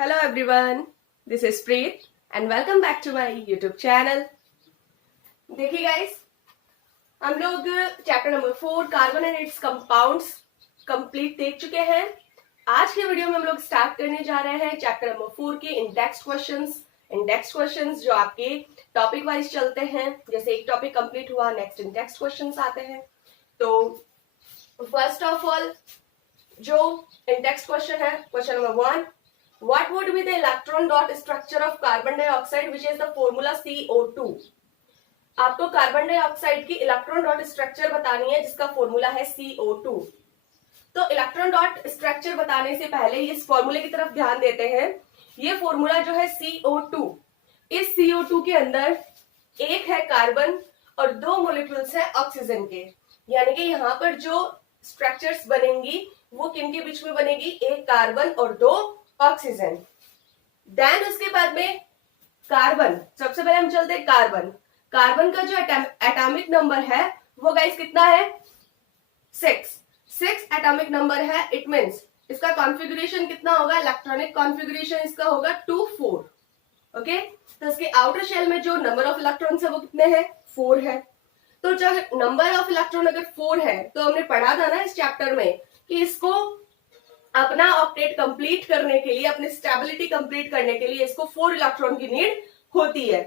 Hello everyone, this is Preet and welcome back to my YouTube channel. देखिए guys, हम लोग chapter number 4 carbon and it's compounds complete देख चुके हैं। आज के वीडियो में हम लोग स्टार्ट करने जा रहे हैं चैप्टर नंबर 4 के इंडेक्स क्वेश्चंस जो आपके टॉपिक वाइज चलते हैं। जैसे एक टॉपिक कंप्लीट हुआ, नेक्स्ट इंडेक्स क्वेश्चंस आते हैं। तो फर्स्ट ऑफ ऑल जो इंडेक्स क्वेश्चन है, question number 1, what would be the electron dot structure of carbon dioxide which is the formula CO2। आपको कार्बन डाइऑक्साइड की इलेक्ट्रॉन डॉट स्ट्रक्चर बतानी है जिसका फॉर्मूला है CO2। तो इलेक्ट्रॉन डॉट स्ट्रक्चर बताने से पहले इस फॉर्मूले की तरफ ध्यान देते हैं। ये फॉर्मूला जो है CO2, इस CO2 के अंदर एक है कार्बन और दो मोलिक्यूल्स है ऑक्सीजन के, यानी कि यहाँ पर जो स्ट्रक्चर्स बनेंगी वो किनके बीच में बनेगी, एक कार्बन और दो ऑक्सीजन। देन उसके बाद में कार्बन, सबसे पहले हम चलते हैं कार्बन का जो एटॉमिक नंबर है वो गाइस कितना है, 6 एटॉमिक नंबर है। इट मींस इसका कॉन्फ़िगरेशन कितना होगा, इलेक्ट्रॉनिक कॉन्फ़िगरेशन इसका होगा 2-4। ओके, तो इसके आउटर शेल में जो नंबर ऑफ इलेक्ट्रॉन्स है वो कितने हैं, 4 है। तो जब नंबर ऑफ इलेक्ट्रॉन अगर 4 है तो हमने पढ़ा था ना इस चैप्टर में कि इसको अपना ऑक्टेट कंप्लीट करने के लिए, अपनी स्टेबिलिटी कंप्लीट करने के लिए इसको 4 इलेक्ट्रॉन की नीड होती है।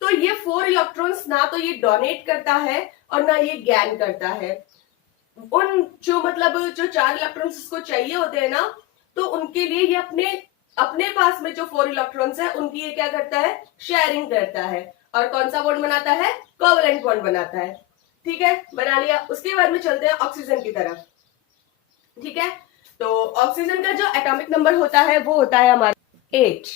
तो ये 4 इलेक्ट्रॉन्स ना तो ये डोनेट करता है और ना ये गैन करता है। उन जो 4 इलेक्ट्रॉन्स इसको चाहिए होते हैं ना, तो उनके लिए ये अपने पास में जो 4 इलेक्ट्रॉन्स है उनकी ये क्या करता है, शेयरिंग करता है। और कौन सा बॉन्ड बनाता है, कोवैलेंट बॉन्ड बनाता है। ठीक है, बना लिया। उसके बाद में चलते हैं ऑक्सीजन की तरफ। ठीक है, तो ऑक्सीजन का जो एटॉमिक नंबर होता है वो होता है हमारा 8।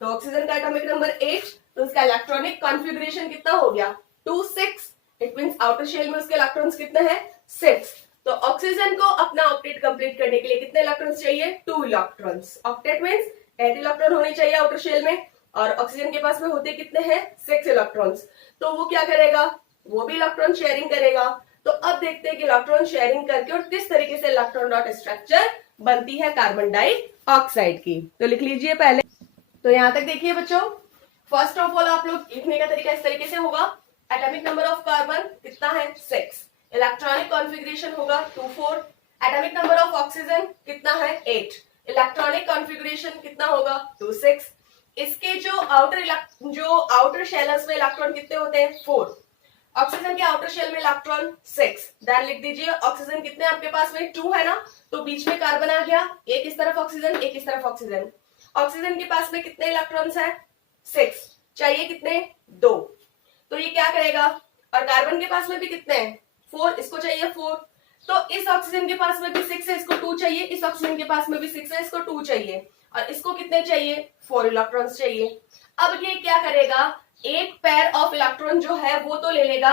तो ऑक्सीजन का एटॉमिक नंबर 8, तो उसका इलेक्ट्रॉनिक कॉन्फ़िगरेशन कितना हो गया, 2-6। इट मींस आउटर शेल में उसके इलेक्ट्रॉन्स कितने हैं, 6। तो ऑक्सीजन को अपना ऑक्टेट कंप्लीट करने के लिए कितने इलेक्ट्रॉन्स चाहिए, 2 इलेक्ट्रॉन्स। ऑक्टेट मींस 8 इलेक्ट्रॉन होने चाहिए आउटर शेल में, और ऑक्सीजन के पास में होते कितने हैं, 6 इलेक्ट्रॉन्स। तो वो क्या करेगा, वो भी इलेक्ट्रॉन शेयरिंग करेगा। तो अब देखते हैं कि इलेक्ट्रॉन शेयरिंग करके और किस तरीके से इलेक्ट्रॉन डॉट स्ट्रक्चर बनती है कार्बन डाइऑक्साइड की। तो लिख लीजिए पहले। तो यहां तक देखिए बच्चों, फर्स्ट ऑफ ऑल आप लोग लिखने का तरीका इस तरीके से होगा, एटॉमिक नंबर ऑफ कार्बन कितना है, 6, इलेक्ट्रॉनिक कॉन्फ़िगरेशन होगा 2-4, एटॉमिक नंबर ऑफ ऑक्सीजन कितना है, 8, इलेक्ट्रॉनिक कॉन्फ़िगरेशन कितना होगा, 2-6। इसके जो आउटर शेलर्स में इलेक्ट्रॉन कितने होते हैं, 4। ऑक्सीजन के आउटर शेल में इलेक्ट्रॉन 6। देन लिख दीजिए ऑक्सीजन कितने आपके पास में, 2 है ना, तो बीच में कार्बन आ गया, एक इस तरफ ऑक्सीजन, एक इस तरफ ऑक्सीजन। ऑक्सीजन के पास में कितने इलेक्ट्रॉन्स है, 6, चाहिए कितने, 2। तो ये क्या करेगा, और कार्बन के पास में भी कितने हैं, 4, इसको चाहिए 4। तो इस ऑक्सीजन के पास में भी 6 है, इसको 2 चाहिए, इस ऑक्सीजन के पास में भी 6 है, इसको 2 चाहिए, और इसको कितने चाहिए, 4 इलेक्ट्रॉन्स चाहिए। अब ये क्या करेगा, एक पेयर ऑफ इलेक्ट्रॉन जो है वो तो ले लेगा,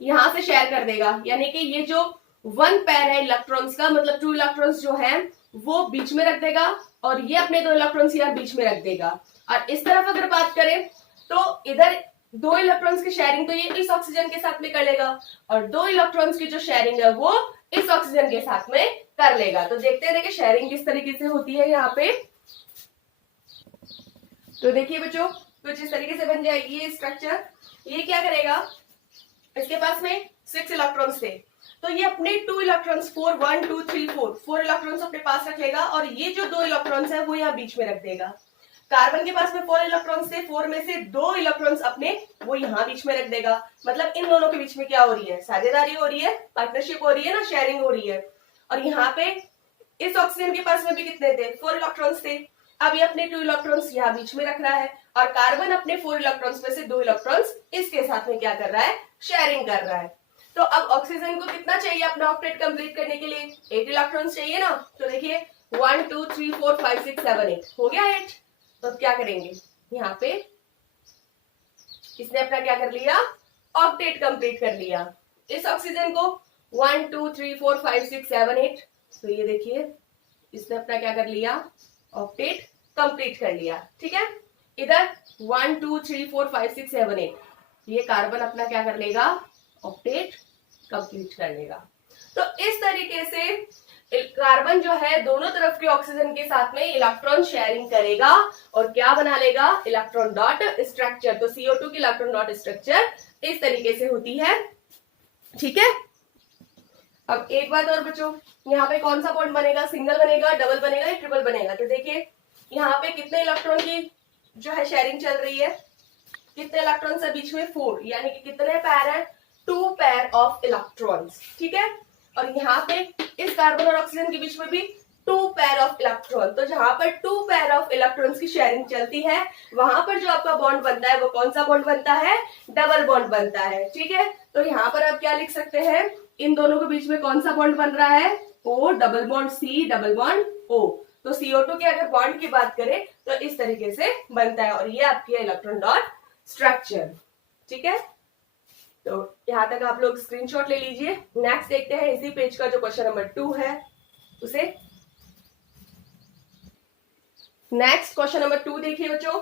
यहां से शेयर कर देगा, यानी कि ये जो 1 पेयर है इलेक्ट्रॉन्स का, मतलब 2 इलेक्ट्रॉन्स जो है वो बीच में रख देगा, और ये अपने 2 इलेक्ट्रॉन्स यहाँ बीच में रख देगा। और इस तरफ अगर बात करें तो इधर 2 इलेक्ट्रॉन्स की शेयरिंग तो ये इस ऑक्सीजन के साथ में कर लेगा, और 2 इलेक्ट्रॉन्स की जो शेयरिंग है वो इस ऑक्सीजन के साथ में कर लेगा। तो देखते हैं शेयरिंग किस तरीके से होती है यहाँ पे। तो देखिए बच्चों, कुछ इस तरीके से बन जाएगी ये स्ट्रक्चर। ये क्या करेगा, इसके पास में 6 इलेक्ट्रॉन्स थे, तो ये अपने 2 इलेक्ट्रॉन्स 1 2 3 4 इलेक्ट्रॉन्स अपने पास रख लेगा, और ये जो 2 इलेक्ट्रॉन्स है वो यहाँ बीच में रख देगा। कार्बन के पास में 4 इलेक्ट्रॉन्स थे, 4 में से 2 इलेक्ट्रॉन्स अपने वो यहाँ बीच में रख देगा। मतलब इन दोनों के बीच में क्या हो रही है, साझेदारी हो रही है, पार्टनरशिप हो रही है ना, शेयरिंग हो रही है। और यहाँ पे इस ऑक्सीजन के पास में भी कितने थे, 4 इलेक्ट्रॉन्स थे। अब ये अपने 2 इलेक्ट्रॉन्स यहाँ बीच में रख रहा है, और कार्बन अपने 4 इलेक्ट्रॉन्स में से 2 इलेक्ट्रॉन्स इसके साथ में क्या कर रहा है, शेयरिंग कर रहा है। तो अब ऑक्सीजन को कितना चाहिए अपना ऑक्टेट कंप्लीट करने के लिए, 8 इलेक्ट्रॉन्स चाहिए ना। तो देखिए 1 2 3 4 5 6 7 8 हो गया 8। तो क्या करेंगे, यहाँ पे इसने अपना क्या कर लिया, ऑक्टेट कंप्लीट कर लिया। इस ऑक्सीजन को 1 2 3 4 5 6 7 8, तो ये देखिए इसने अपना क्या कर लिया, ऑक्टेट कंप्लीट कर लिया। ठीक है, इधर 1 2 3 4 5 6 7 8, ये कार्बन अपना क्या कर लेगा, ऑक्टेट कंप्लीट कर लेगा। तो इस तरीके से कार्बन जो है दोनों तरफ के ऑक्सीजन के साथ में इलेक्ट्रॉन शेयरिंग करेगा और क्या बना लेगा, इलेक्ट्रॉन डॉट स्ट्रक्चर। तो CO2 की इलेक्ट्रॉन डॉट स्ट्रक्चर इस तरीके से होती है, ठीक है। अब एक बात और बच्चों, यहाँ पे कौन सा बॉन्ड बनेगा, सिंगल बनेगा, डबल बनेगा या ट्रिपल बनेगा। तो देखिए यहाँ पे कितने इलेक्ट्रॉन की जो है शेयरिंग चल रही है, कितने इलेक्ट्रॉन्स है बीच में, 4, यानी कि कितने पैर है, 2 पैर ऑफ इलेक्ट्रॉन्स, ठीक है। और यहाँ पे इस कार्बन और ऑक्सीजन के बीच में भी 2 पैर ऑफ इलेक्ट्रॉन। तो जहां पर 2 पैर ऑफ इलेक्ट्रॉन्स की शेयरिंग चलती है वहां पर जो आपका बॉन्ड बनता है वो कौन सा बॉन्ड बनता है, डबल बॉन्ड बनता है, ठीक है। तो यहाँ पर आप क्या लिख सकते हैं, इन दोनों के बीच में कौन सा बॉन्ड बन रहा है, O double bond C double bond O। तो CO2 के अगर बॉन्ड की बात करें तो इस तरीके से बनता है और ये आपकी इलेक्ट्रॉन डॉट स्ट्रक्चर, ठीक है। तो यहां तक आप लोग स्क्रीनशॉट ले लीजिए। नेक्स्ट देखते हैं इसी पेज का जो क्वेश्चन नंबर 2 है उसे। नेक्स्ट क्वेश्चन नंबर 2 देखिए बच्चों,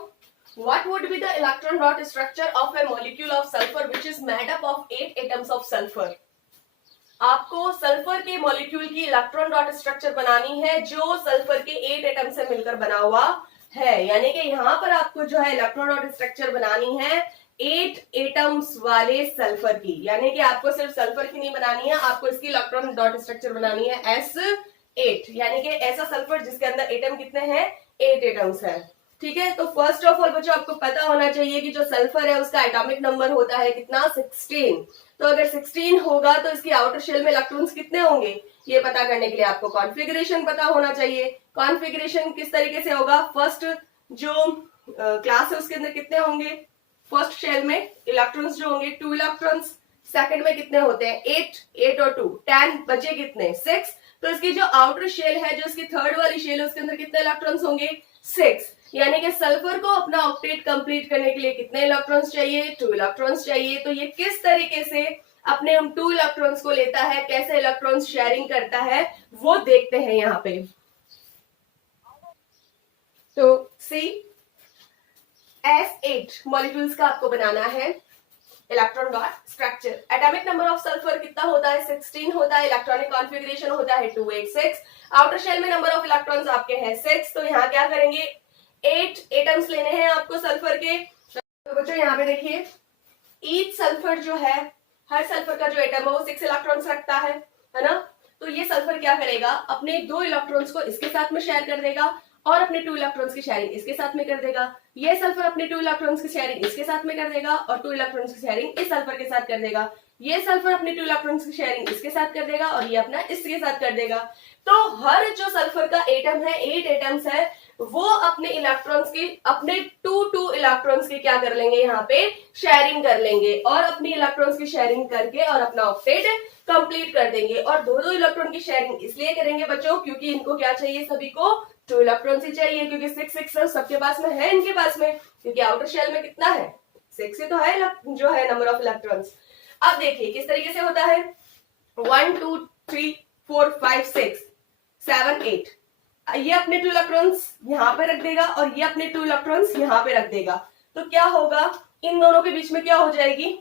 what would be the electron dot structure of A molecule of sulphur which is made up of 8 atoms of sulphur. आपको सल्फर के मॉलिक्यूल की इलेक्ट्रॉन डॉट स्ट्रक्चर बनानी है जो सल्फर के 8 एटम से मिलकर बना हुआ है, यानी कि यहाँ पर आपको जो है इलेक्ट्रॉन डॉट स्ट्रक्चर बनानी है 8 एटम्स वाले सल्फर की, यानी कि आपको सिर्फ सल्फर की नहीं बनानी है, आपको इसकी इलेक्ट्रॉन डॉट स्ट्रक्चर बनानी है S8, यानी कि ऐसा सल्फर जिसके अंदर एटम कितने हैं, 8 एटम्स है, ठीक है। तो फर्स्ट ऑफ ऑल बच्चों आपको पता होना चाहिए कि जो सल्फर है उसका एटॉमिक नंबर होता है कितना, 16। तो अगर 16 होगा तो इसकी आउटर शेल में इलेक्ट्रॉन्स कितने होंगे, ये पता करने के लिए आपको कॉन्फ़िगरेशन पता होना चाहिए। कॉन्फ़िगरेशन किस तरीके से होगा, फर्स्ट जो क्लास है उसके अंदर कितने होंगे, फर्स्ट शेल में इलेक्ट्रॉन्स जो होंगे 2 इलेक्ट्रॉन्स, सेकंड में कितने होते हैं 8 और 2 10, बचे कितने 6। तो इसकी जो आउटर शेल है, जो इसकी थर्ड वाली शेल है उसके अंदर कितने इलेक्ट्रॉन्स होंगे 6, यानी कि सल्फर को अपना ऑक्टेट कंप्लीट करने के लिए कितने इलेक्ट्रॉन्स चाहिए, 2 इलेक्ट्रॉन्स चाहिए। तो ये किस तरीके से अपने उन 2 इलेक्ट्रॉन्स को लेता है, कैसे इलेक्ट्रॉन्स शेयरिंग करता है वो देखते हैं यहाँ पे। तो सी S8 मॉलिक्यूल्स का आपको बनाना है electron dot structure. Atomic number of sulphur कितना होता है, 16 होता है, इलेक्ट्रॉनिक कॉन्फ़िगरेशन होता है 286, आउटर शेल में नंबर ऑफ इलेक्ट्रॉन्स आपके हैं 6। तो यहाँ क्या करेंगे, 8 एटम्स लेने हैं आपको सल्फर के। तो बच्चों यहाँ पे देखिए ईच सल्फर जो है, हर सल्फर का जो एटम है वो 6 इलेक्ट्रॉन्स रखता है ना। तो ये सल्फर क्या करेगा, अपने 2 इलेक्ट्रॉन्स को इसके साथ में शेयर कर देगा और अपने 2 इलेक्ट्रॉन्स की शेयरिंग इसके साथ में कर देगा। ये सल्फर अपने 2 इलेक्ट्रॉन्स की शेयरिंग इसके साथ में कर देगा और 2 इलेक्ट्रॉन्स की शेयरिंग इस सल्फर के साथ कर देगा। ये सल्फर अपने 2 इलेक्ट्रॉन्स की शेयरिंग इसके साथ कर देगा और ये अपना इसके साथ कर देगा। तो हर जो सल्फर का एटम है, 8 एटम्स है, वो अपने इलेक्ट्रॉन्स की, अपने 2 इलेक्ट्रॉन्स की क्या कर लेंगे, यहाँ पे शेयरिंग कर लेंगे और अपनी इलेक्ट्रॉन्स की शेयरिंग करके और अपना ऑक्टेट कंप्लीट कर देंगे। और 2 इलेक्ट्रॉन की शेयरिंग इसलिए करेंगे बच्चों क्योंकि इनको क्या चाहिए, सभी को 2 इलेक्ट्रॉन्स ही चाहिए, क्योंकि 6 सबके पास में है, इनके पास में, क्योंकि आउटर शेल में कितना है 6 ही तो है जो है नंबर ऑफ इलेक्ट्रॉन्स। अब देखिए किस तरीके से होता है, 1 2 3 4 5 6 7 8, ये अपने 2 इलेक्ट्रॉन्स यहाँ पे रख देगा और ये अपने 2 इलेक्ट्रॉन्स यहाँ पे रख देगा। तो क्या होगा, इन दोनों के बीच में क्या हो जाएगी,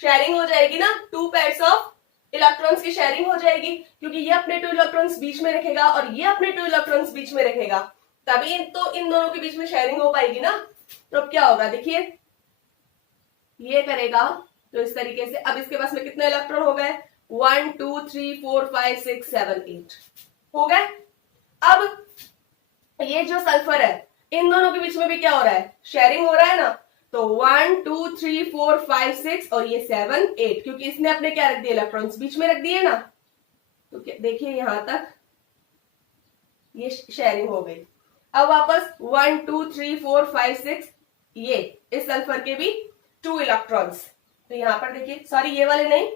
शेयरिंग हो जाएगी ना, 2 पेयर्स ऑफ इलेक्ट्रॉन्स की शेयरिंग हो जाएगी, क्योंकि ये अपने 2 इलेक्ट्रॉन्स बीच में रखेगा और ये अपने 2 इलेक्ट्रॉन्स बीच में रखेगा, तभी तो इन दोनों के बीच में शेयरिंग हो पाएगी ना। तो अब क्या होगा, देखिए ये करेगा तो इस तरीके से, अब इसके पास में कितने इलेक्ट्रॉन हो गए, 1 2 3 4 5 6 7 8 हो गए। अब ये जो सल्फर है इन दोनों के बीच में भी क्या हो रहा है, शेयरिंग हो रहा है ना। तो 1 2 3 4 5 6 और ये 7 8, क्योंकि इसने अपने क्या रख दिए, इलेक्ट्रॉन्स बीच में रख दिए ना। तो देखिए यहां तक ये शेयरिंग हो गई। अब वापस 1 2 3 4 5 6, ये इस सल्फर के भी 2 इलेक्ट्रॉन्स। तो यहां पर देखिए, सॉरी ये वाले नहीं,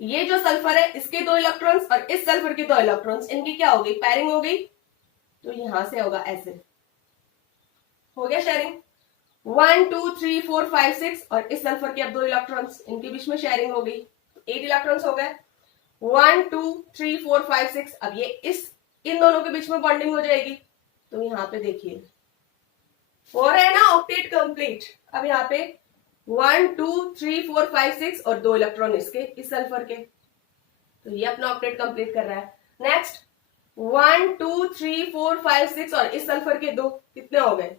ये जो सल्फर है इसके 2 इलेक्ट्रॉन्स और इस सल्फर के 2 इलेक्ट्रॉन्स, इनकी क्या हो गई, पेयरिंग हो गई। तो यहां से होगा ऐसे, हो गया शेयरिंग, 1 2 3 4 5 6 और इस सल्फर के अब 2 इलेक्ट्रॉन्स, इनके बीच में शेयरिंग हो गई, 8 इलेक्ट्रॉन्स हो गए। 1 2 3 4 5 6, अब ये इन दोनों के बीच में बॉन्डिंग हो जाएगी। तो यहाँ पे देखिए हो रहा है ना ऑक्टेट कंप्लीट। अब यहाँ पे 1 2 3 4 5 6 और 2 इलेक्ट्रॉन इसके, इस सल्फर के, तो ये अपना ऑक्टेट कंप्लीट कर रहा है। नेक्स्ट 1 2 3 4 5 6 और इस सल्फर के 2 कितने हो गए?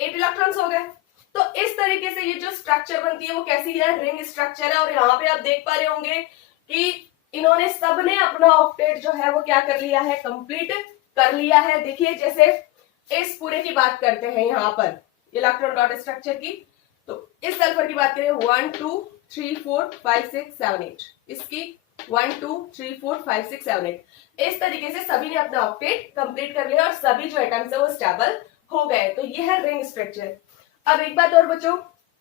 8 इलेक्ट्रॉन्स हो गए। तो इस तरीके से ये जो स्ट्रक्चर बनती है वो कैसी है? रिंग स्ट्रक्चर है। और यहाँ पे आप देख पा रहे होंगे कि इन्होंने सबने अपना ऑक्टेट जो है वो क्या कर लिया है? कंप्लीट कर लिया है। देखिए जैसे इस पूरे की बात करते हैं यहाँ पर इलेक्ट्रॉन डॉट स्ट्रक्चर की, तो इस सल्फर की बात करें 1 2 3 4 5 6 7 8, इसकी 1 2 3 4 5 6 7 8। इस तरीके से सभी ने अपना ऑक्टेट कंप्लीट कर लिया और सभी जो एटम्स है वो स्टेबल हो गए। तो ये है रिंग स्ट्रक्चर। अब एक बात और बच्चों,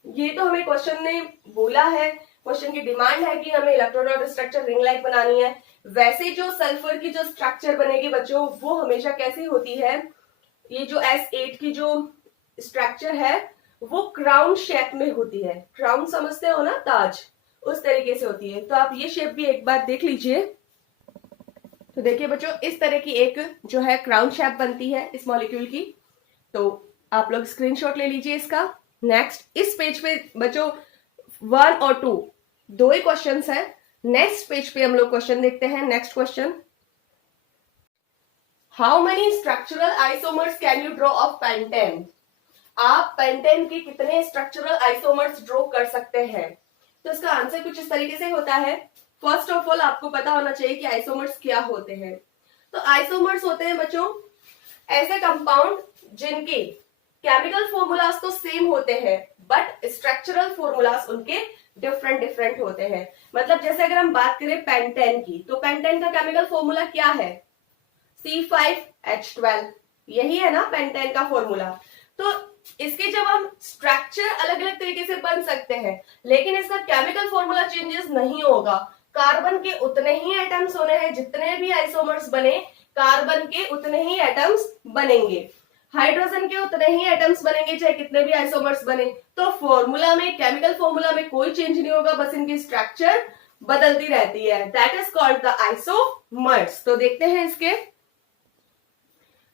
ये तो हमें क्वेश्चन ने बोला है, क्वेश्चन की डिमांड है कि हमें इलेक्ट्रोड स्ट्रक्चर रिंग लाइक बनानी है। वैसे जो सल्फर की जो स्ट्रक्चर बनेगी बच्चों वो हमेशा कैसी होती है? ये जो S8 की जो स्ट्रक्चर है वो क्राउन शेप में होती है। क्राउन समझते हो ना, ताज, उस तरीके से होती है। तो आप ये शेप भी एक बार देख लीजिए। तो देखिए बच्चों इस तरह की एक जो है क्राउन शेप बनती है इस मॉलिक्यूल की। तो आप लोग स्क्रीनशॉट ले लीजिए इसका। नेक्स्ट इस पेज पे बच्चों 1 और 2 दो ही क्वेश्चंस है। नेक्स्ट पेज पे हम लोग क्वेश्चन देखते हैं। Next question, how many structural isomers can you draw of pentane? आप पेंटेन के कितने स्ट्रक्चरल आइसोमर्स ड्रॉ कर सकते हैं? तो इसका आंसर कुछ इस तरीके से होता है। फर्स्ट ऑफ ऑल आपको पता होना चाहिए कि आइसोमर्स क्या होते हैं। तो आइसोमर्स होते हैं बच्चों ऐसे कंपाउंड जिनके केमिकल फॉर्मूलाज तो सेम होते हैं बट स्ट्रक्चरल फॉर्मूलाज उनके डिफरेंट डिफरेंट होते हैं। मतलब जैसे अगर हम बात करें पेंटेन की, तो पेंटेन का केमिकल फॉर्मूला क्या है? C5H12, यही है ना पेंटेन का फॉर्मूला। तो इसके जब हम स्ट्रक्चर अलग अलग तरीके से बन सकते हैं लेकिन इसका केमिकल फॉर्मूला चेंजेस नहीं होगा। कार्बन के उतने ही एटम्स होने हैं, जितने भी आइसोमर्स बने कार्बन के उतने ही एटम्स बनेंगे, हाइड्रोजन के उतने ही एटम्स बनेंगे चाहे कितने भी आइसोमर्स बने। तो फॉर्मूला में, केमिकल फॉर्मूला में कोई चेंज नहीं होगा, बस इनकी स्ट्रक्चर बदलती रहती है। That is called the isomers. तो देखते हैं इसके।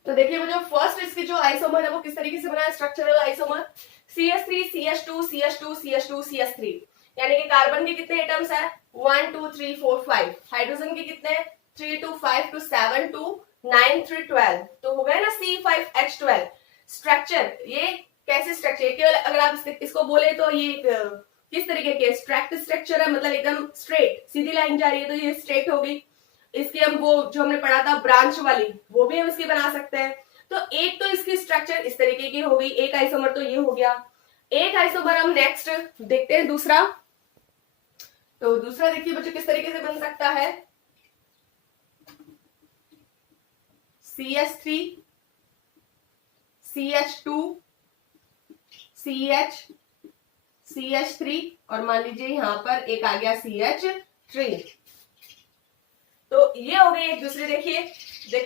तो देखिए वो जो फर्स्ट इसके जो आइसोमर है वो किस तरीके से बना है? Structural isomer CH3 CH2 CH2 CH2 CH3, यानी कि कार्बन के कितने एटम्स है? 1 2 3 4 5। हाइड्रोजन के कितने? 3 2 5 2 7 2 9 3 12। तो हो गया ना C5H12 स्ट्रक्चर। ये कैसे स्ट्रक्चर? केवल अगर आप इसको बोले तो ये किस तरीके के स्ट्रैक्ट स्ट्रक्चर है, मतलब एकदम स्ट्रेट सीधी लाइन जा रही है तो ये स्ट्रेट होगी। इसकी हम वो जो हमने पढ़ा था ब्रांच वाली वो भी हम इसकी बना सकते हैं। तो एक तो इसकी स्ट्रक्चर इस तरीके की हो गई, एक आइसोमर तो ये हो गया। एक आइसोमर हम नेक्स्ट देखते हैं दूसरा। तो दूसरा देखिए बच्चों किस तरीके से बन सकता है? CH3 CH2 CH CH3 और मान लीजिए यहां पर एक आ गया CH3। तो ये हो गई एक दूसरे। देखिए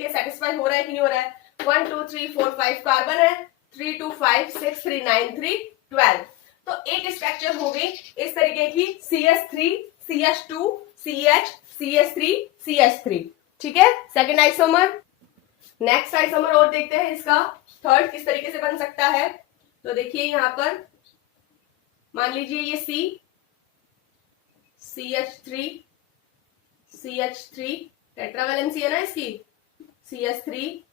सेटिस्फाई हो रहा है कि नहीं हो रहा है? 1 2 3 4 5 कार्बन है, 3 2 5 6 3 9 3 12। तो एक स्ट्रक्चर हो गई इस तरीके की CH3 CH2 CH CH3 CH3। ठीक है, सेकेंड आइसोमर। नेक्स्ट आइसोमर और देखते हैं इसका थर्ड किस तरीके से बन सकता है। तो देखिए यहां पर मान लीजिए ये CH3 CH3 टेट्रावैलेंसी है ना इसकी, CH3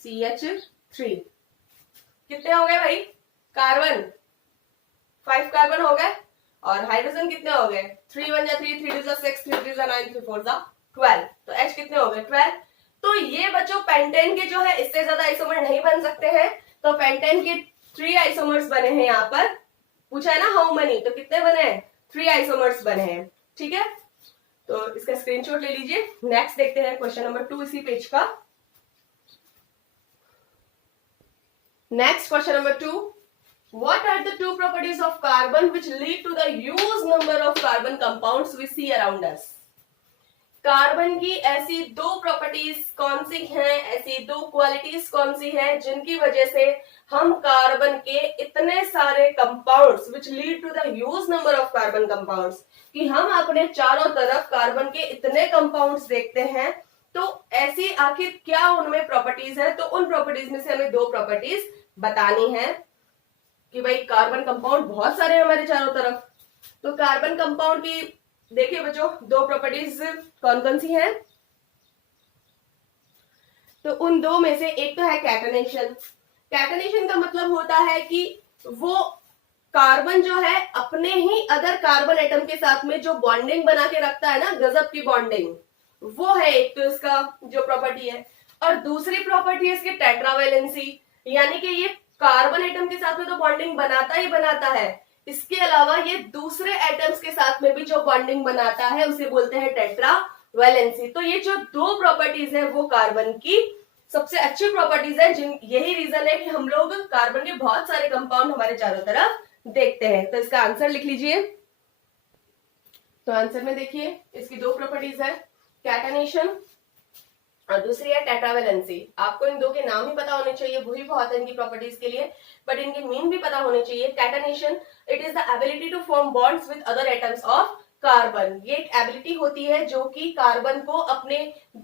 CH3 कितने हो गए भाई? कार्बन 5 कार्बन हो गए और हाइड्रोजन कितने हो गए? 3 1 जा 3 3 2 जा 6 3 3 जा 9 3 4 जा 12। तो H कितने हो गए? 12। तो ये बच्चों पेंटेन के जो है इससे ज्यादा आइसोमर नहीं बन सकते हैं। तो पेंटेन के 3 आइसोमर्स बने हैं। यहाँ पर पूछा है ना हाउ मेनी, तो कितने बने हैं? 3 आइसोमर्स बने हैं। ठीक है, तो इसका स्क्रीनशॉट ले लीजिए। नेक्स्ट देखते हैं क्वेश्चन नंबर 2 इसी पेज का। Next question number 2, what are the 2 properties of carbon which lead to the huge number of carbon compounds we see around us? Carbon की ऐसी 2 प्रॉपर्टीज कौन सी हैं, ऐसी 2 क्वालिटीज कौन सी हैं जिनकी वजह से हम कार्बन के इतने सारे compounds which lead to the huge number of carbon compounds, कि हम अपने चारों तरफ कार्बन के इतने कंपाउंड्स देखते हैं। तो ऐसी आखिर क्या उनमें प्रॉपर्टीज है? तो उन प्रॉपर्टीज में से हमें 2 प्रॉपर्टीज बतानी है कि भाई कार्बन कंपाउंड बहुत सारे हैं हमारे चारों तरफ। तो कार्बन कंपाउंड की देखिए बच्चों, दो प्रॉपर्टीज कौन कौन सी हैं? तो उन दो में से एक तो है कैटनेशन। कैटनेशन का मतलब होता है कि वो कार्बन जो है अपने ही अदर कार्बन एटम के साथ में जो बॉन्डिंग बना के रखता है ना, गजब की बॉन्डिंग, वो है एक तो इसका जो प्रॉपर्टी है। और दूसरी प्रॉपर्टी है इसकी टेट्रावेलेंसी, यानी कि ये कार्बन एटम के साथ में तो बॉन्डिंग बनाता ही बनाता है, इसके अलावा ये दूसरे एटम्स के साथ में भी जो बॉन्डिंग बनाता है उसे बोलते हैं टेट्रावेलेंसी। तो ये जो दो प्रॉपर्टीज है वो कार्बन की सबसे अच्छी प्रॉपर्टीज है, जिन यही रीजन है कि हम लोग कार्बन के बहुत सारे कंपाउंड हमारे चारों तरफ देखते हैं। तो इसका आंसर लिख लीजिए। तो आंसर में देखिए इसकी दो प्रॉपर्टीज है, कैटनेशन और दूसरी है टेट्रावेलेंसी। आपको इन दो के नाम ही पता होने चाहिए, वही बहुत है इनकी प्रॉपर्टीज के लिए, बट इनके मीन भी पता होने चाहिए। Catenation, it is the ability to form bonds with other atoms of carbon. ये एक एबिलिटी होती है जो कि कार्बन को अपने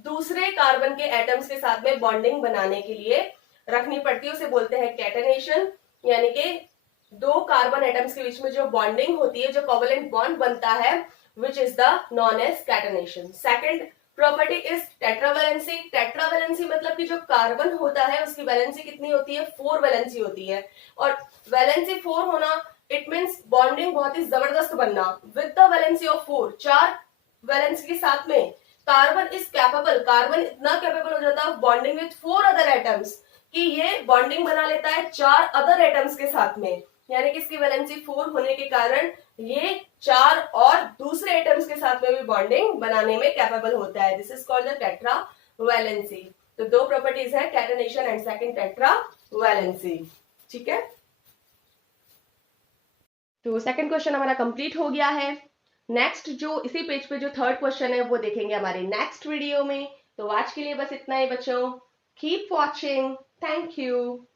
दूसरे कार्बन के एटम्स के साथ में बॉन्डिंग बनाने के लिए रखनी पड़ती है, उसे बोलते हैं कैटनेशन। यानी कि दो कार्बन एटम्स के बीच में जो बॉन्डिंग होती है, जो कोवेलेंट बॉन्ड बनता है, which is the known as catenation. Second property is tetravalency. Tetravalency मतलब कि जो कार्बन होता है उसकी वैलेंसी कितनी होती है? 4 वैलेंसी होती है। और वैलेंसी 4 होना, इट मीन्स बॉन्डिंग बहुत ही जबरदस्त बनना। With the valency of 4, 4 valency के साथ में कार्बन इज कैपेबल, कार्बन इतना कैपेबल हो जाता है बॉन्डिंग विद 4 अदर एटम्स कि ये बॉन्डिंग बना लेता है 4 अदर एटम्स के साथ में। यानी कि इसकी वैलेंसी 4 होने के कारण ये 4 और दूसरे एटम्स के साथ में भी बॉन्डिंग बनाने में कैपेबल होता है। This is called the tetravalency. तो दो प्रॉपर्टीज है, कैटनेशन एंड सेकंड टेट्रावेलेंसी। ठीक है, तो सेकंड क्वेश्चन हमारा कंप्लीट हो गया है। नेक्स्ट जो इसी पेज पे जो थर्ड क्वेश्चन है वो देखेंगे हमारे नेक्स्ट वीडियो में। तो आज के लिए बस इतना ही बच्चों। Keep watching, thank you.